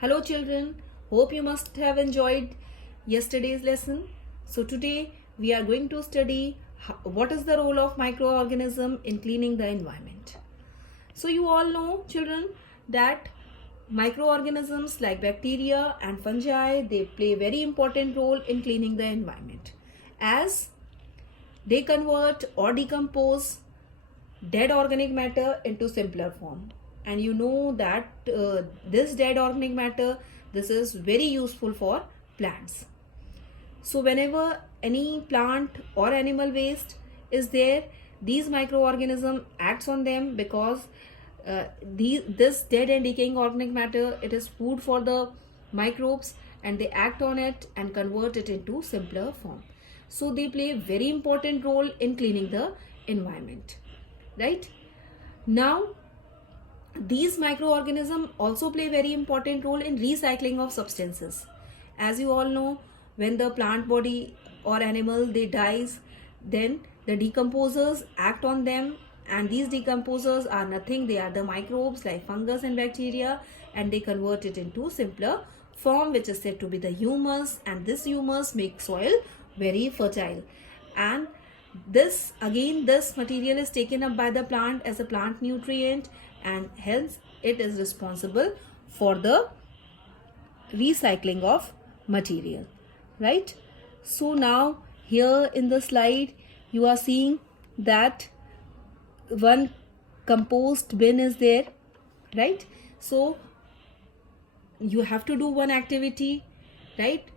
Hello children, hope you must have enjoyed yesterday's lesson. So today we are going to study what is the role of microorganism in cleaning the environment. So you all know children that microorganisms like bacteria and fungi, they play a very important role in cleaning the environment as they convert or decompose dead organic matter into simpler form. And you know that this dead organic matter, this is very useful for plants. So whenever any plant or animal waste is there, these microorganism acts on them because this dead and decaying organic matter, it is food for the microbes, and they act on it and convert it into simpler form. So they play a very important role in cleaning the environment, right? Now these microorganisms also play very important role in recycling of substances. As you all know, when the plant body or animal they dies, then the decomposers act on them, and these decomposers are nothing, they are the microbes like fungus and bacteria, and they convert it into simpler form, which is said to be the humus, and this humus makes soil very fertile. And this material is taken up by the plant as a plant nutrient, and hence it is responsible for the recycling of material, right? So now here in the slide you are seeing that one compost bin is there, right? So you have to do one activity, right?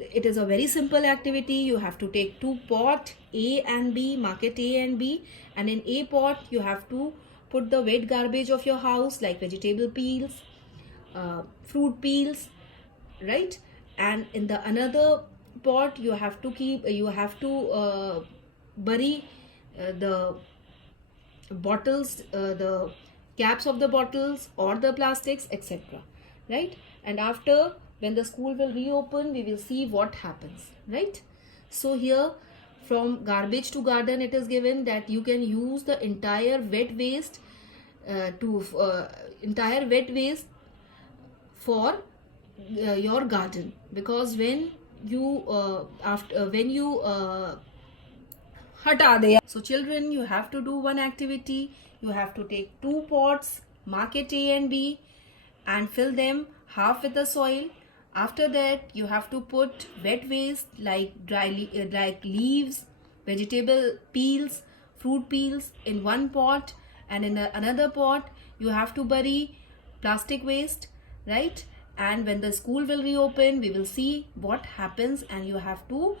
It is a very simple activity. You have to take two pot A and B, mark it A and B, and in A pot you have to put the wet garbage of your house like vegetable peels, fruit peels, right? And in the another pot you have to bury the bottles, the caps of the bottles or the plastics, etc., right? And after, when the school will reopen, we will see what happens, right? So here from garbage to garden, it is given that you can use the entire wet waste for your garden, because when you so children, you have to do one activity. You have to take two pots, mark it A and B, and fill them half with the soil. After that, you have to put wet waste like like leaves, vegetable peels, fruit peels in one pot, and in another pot you have to bury plastic waste, right? And when the school will reopen, we will see what happens, and you have to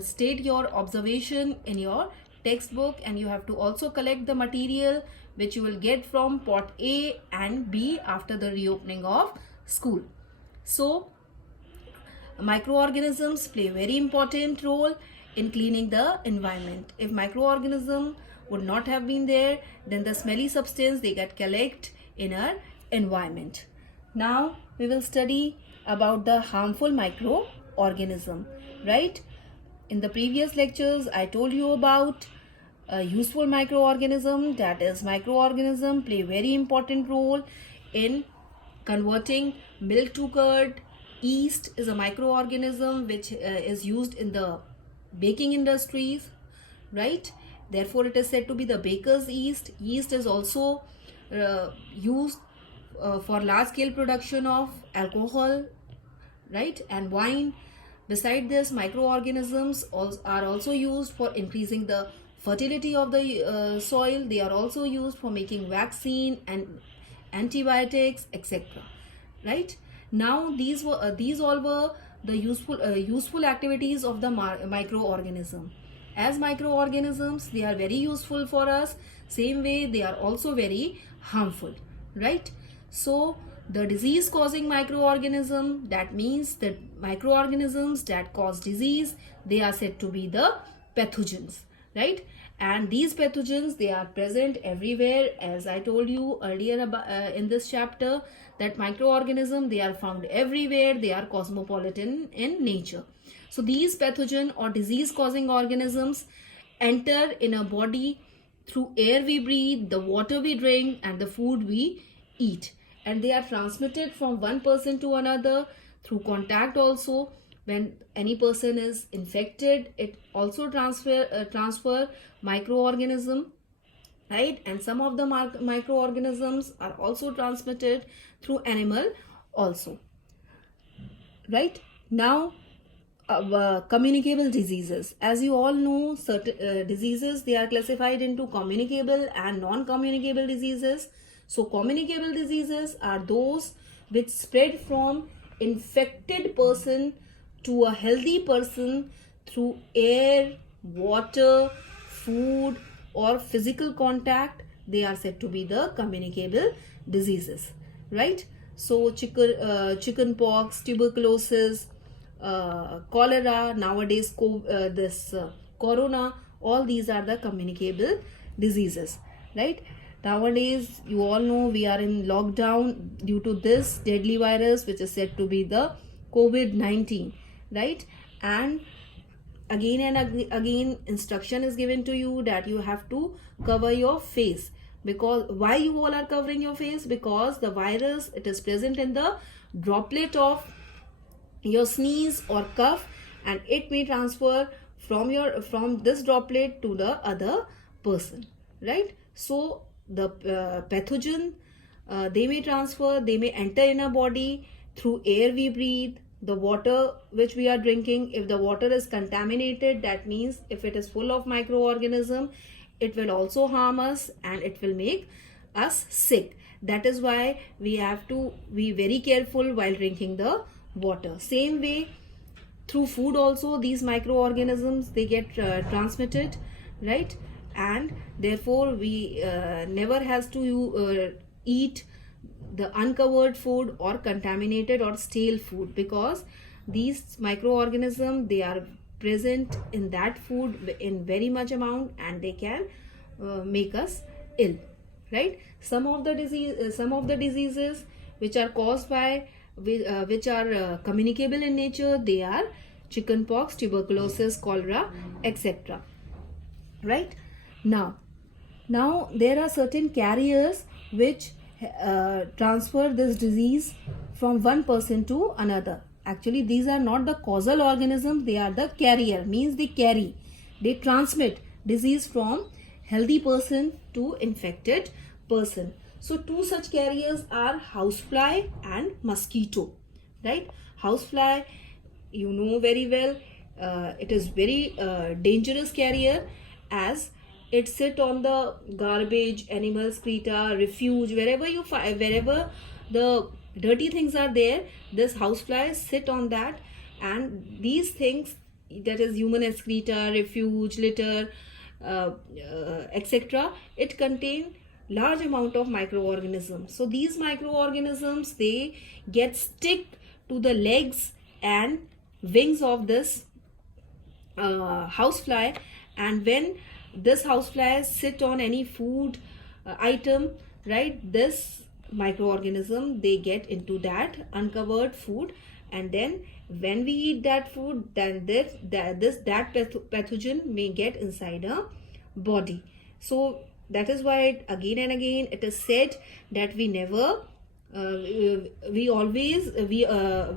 state your observation in your textbook, and you have to also collect the material which you will get from pot A and B after the reopening of school. So microorganisms play a very important role in cleaning the environment. If microorganism would not have been there, then the smelly substance they get collect in our environment. Now we will study about the harmful microorganism, right? In the previous lectures I told you about a useful microorganism, that is microorganism play very important role in converting milk to curd. Yeast is a microorganism which is used in the baking industries, right? Therefore it is said to be the baker's yeast. Yeast is also used for large scale production of alcohol, right, and wine. Beside this, microorganisms are also used for increasing the fertility of the soil. They are also used for making vaccine and antibiotics, etc., right? Now these all were the useful activities of the microorganism. As microorganisms, they are very useful for us, same way they are also very harmful, right? So the disease causing microorganism, that means that microorganisms that cause disease, they are said to be the pathogens, right? And these pathogens, they are present everywhere, as I told you earlier about, in this chapter, that microorganisms, they are found everywhere. They are cosmopolitan in nature. So these pathogen or disease causing organisms enter in a body through air we breathe, the water we drink, and the food we eat. and they are transmitted from one person to another through contact also. When any person is infected, it also transfer microorganism, right? And some of the microorganisms are also transmitted through animal also, right? Now, communicable diseases. As you all know, certain diseases, they are classified into communicable and non-communicable diseases. So communicable diseases are those which spread from infected person to a healthy person through air, water, food, or physical contact. They are said to be the communicable diseases, right? So chicken pox, tuberculosis, cholera, nowadays corona, all these are the communicable diseases, right? Nowadays, you all know we are in lockdown due to this deadly virus, which is said to be the COVID-19, right? And again and again, instruction is given to you that you have to cover your face. Because why you all are covering your face? Because the virus, it is present in the droplet of your sneeze or cough, and it may transfer from this droplet to the other person, right? So the pathogen, they may transfer, they may enter in our body through air we breathe, the water which we are drinking. If the water is contaminated, that means if it is full of microorganism, it will also harm us and it will make us sick. That is why we have to be very careful while drinking the water. Same way, through food also, these microorganisms, they get transmitted, right? And therefore we never has to eat the uncovered food or contaminated or stale food, because these microorganisms, they are present in that food in very much amount, and they can make us ill, right? Some of the diseases which are caused by which are communicable in nature, they are chickenpox, tuberculosis, cholera, etc. Right? Now there are certain carriers which transfer this disease from one person to another. Actually, these are not the causal organisms, they are the carrier, means they transmit disease from healthy person to infected person. So two such carriers are housefly and mosquito, right? Housefly, you know very well, it is very dangerous carrier, as it sit on the garbage, animal excreta, refuge, wherever you find, wherever the dirty things are there, this houseflies sit on that, and these things, that is human excreta, refuge, litter, etc., it contain large amount of microorganisms. So these microorganisms, they get stick to the legs and wings of this housefly, and when this housefly sit on any food item, right, this microorganism, they get into that uncovered food, and then when we eat that food, then that pathogen may get inside our body. So that is why again and again it is said that we never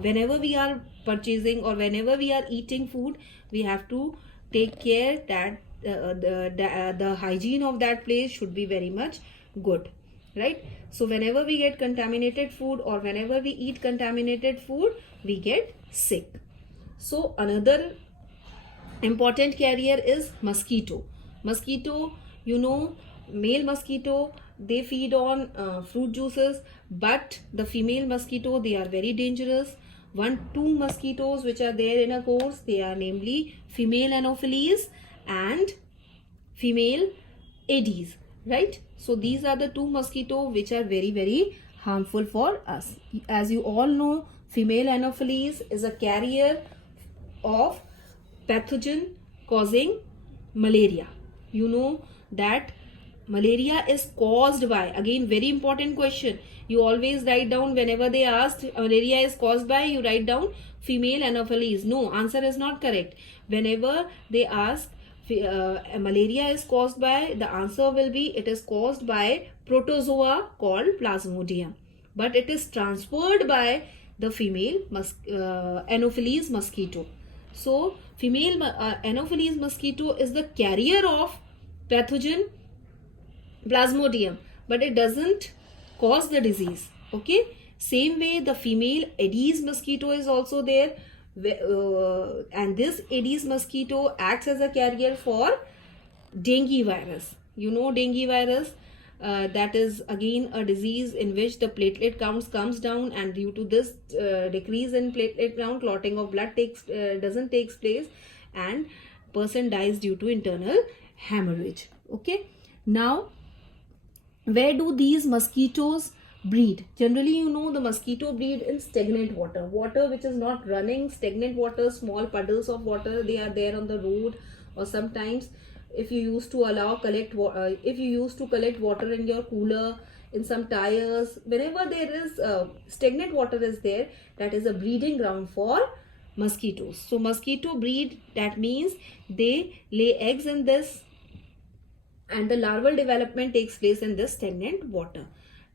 whenever we are purchasing or whenever we are eating food, we have to take care that the hygiene of that place should be very much good, right? So whenever we get contaminated food or whenever we eat contaminated food, we get sick. So another important carrier is mosquito. Mosquito, you know, male mosquito, they feed on fruit juices, but the female mosquito, they are very dangerous. Two mosquitoes which are there in a course, they are namely female Anopheles and female Aedes, right? So these are the two mosquitoes which are very, very harmful for us. As you all know, female Anopheles is a carrier of pathogen causing malaria. You know that malaria is caused by, again very important question, you always write down whenever they ask malaria is caused by, you write down female Anopheles. No, answer is not correct. Whenever they ask malaria is caused by, the answer will be it is caused by protozoa called Plasmodium. but it is transferred by the female Anopheles mosquito. So female Anopheles mosquito is the carrier of pathogen Plasmodium, but it doesn't cause the disease. Okay, same way the female Aedes mosquito is also there, and this Aedes mosquito acts as a carrier for dengue virus. You know dengue virus, that is again a disease in which the platelet counts comes down, and due to this decrease in platelet count, clotting of blood doesn't takes place, and person dies due to internal hemorrhage. Okay, now where do these mosquitoes breed? Generally, you know, the mosquito breed in stagnant water which is not running. Stagnant water, small puddles of water, they are there on the road, or sometimes if you used to collect water in your cooler, in some tires, whenever there is stagnant water is there, that is a breeding ground for mosquitoes. So mosquito breed, that means they lay eggs in this, and the larval development takes place in this stagnant water,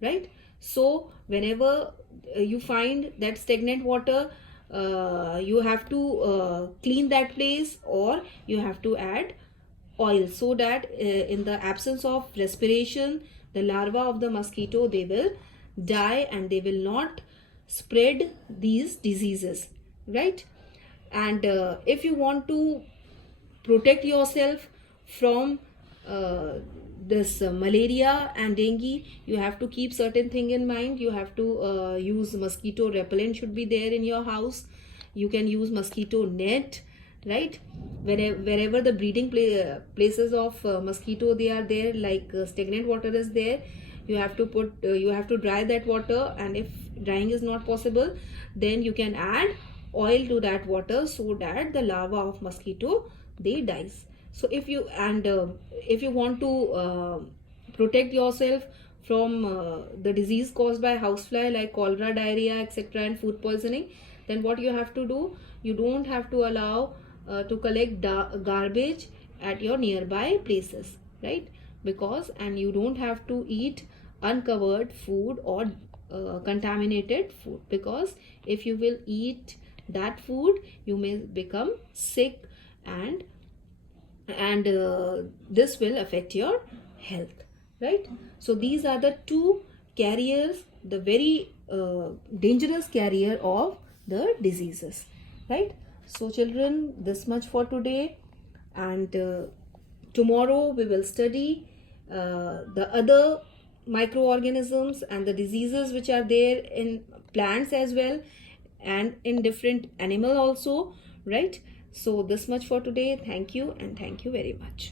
right? So whenever you find that stagnant water, you have to clean that place, or you have to add oil, so that in the absence of respiration, the larva of the mosquito, they will die and they will not spread these diseases, right? And if you want to protect yourself from this malaria and dengue, you have to keep certain thing in mind. You have to use mosquito repellent, should be there in your house. You can use mosquito net, right? Wherever the breeding places of mosquito, they are there, like stagnant water is there, you have to dry that water, and if drying is not possible, then you can add oil to that water, so that the larva of mosquito, they dies. So if you want to protect yourself from the disease caused by housefly, like cholera, diarrhea, etc., and food poisoning, then what you have to do, you don't have to allow to collect garbage at your nearby places, right? And you don't have to eat uncovered food or contaminated food, because if you will eat that food, you may become sick, and this will affect your health, right? So these are the two carriers, the very dangerous carrier of the diseases, right? So children, this much for today, and tomorrow we will study the other microorganisms and the diseases which are there in plants as well, and in different animal also, right? So this much for today. Thank you, and thank you very much.